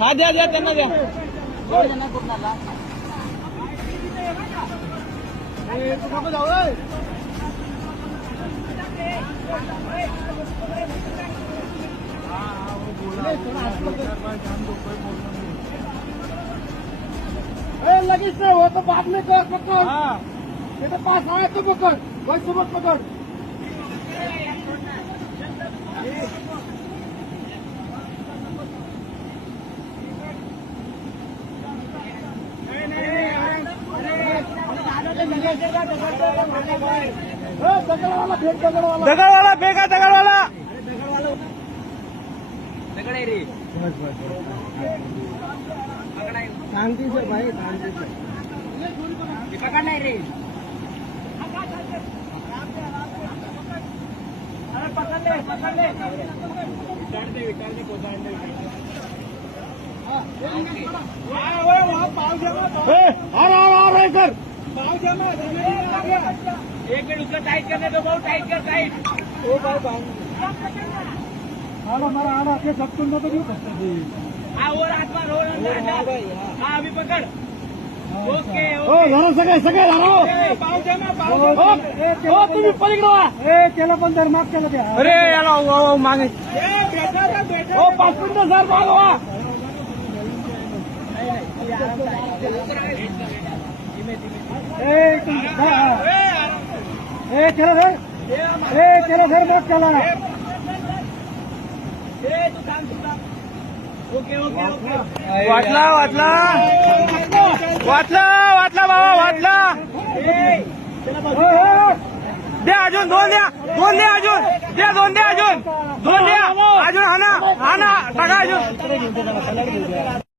हा द्या द्या त्यांना द्या. लगेच नाही हो तो बाद में कर पकड़ तेरे पास आए तो पकड़ वही सुबह पकड़ दगड़वाला फेंक दगड़वाला फेंका दगड़वाला दगड़ आहे रे. शांति से भाई शांति से पकड़ नाही रे. अरे पकड़ ले पकड़ ले कर एक मिनट उसको टाइट करने दो. बहुत टाइट कर. टाइट हमारा आना के सब तुम तो क्यों हा वर हात मार. हा अभी पकड़. ओके धरो सगळे सगळे धरो तुम्ही पलीकडे व्हा. त्याला पण जर माफ केलं द्या. अरे याला मागे हो 5 मिनिटं सर मागवा. चलो घर माफ केला. Okay okay okay. वाटला वाटला वाटला वाटला बाबा वाटला. द्या अजून 2 द्या. 2 द्या अजून. द्या 2 द्या अजून. 2 द्या अजून. हाना हाना टाका अजून.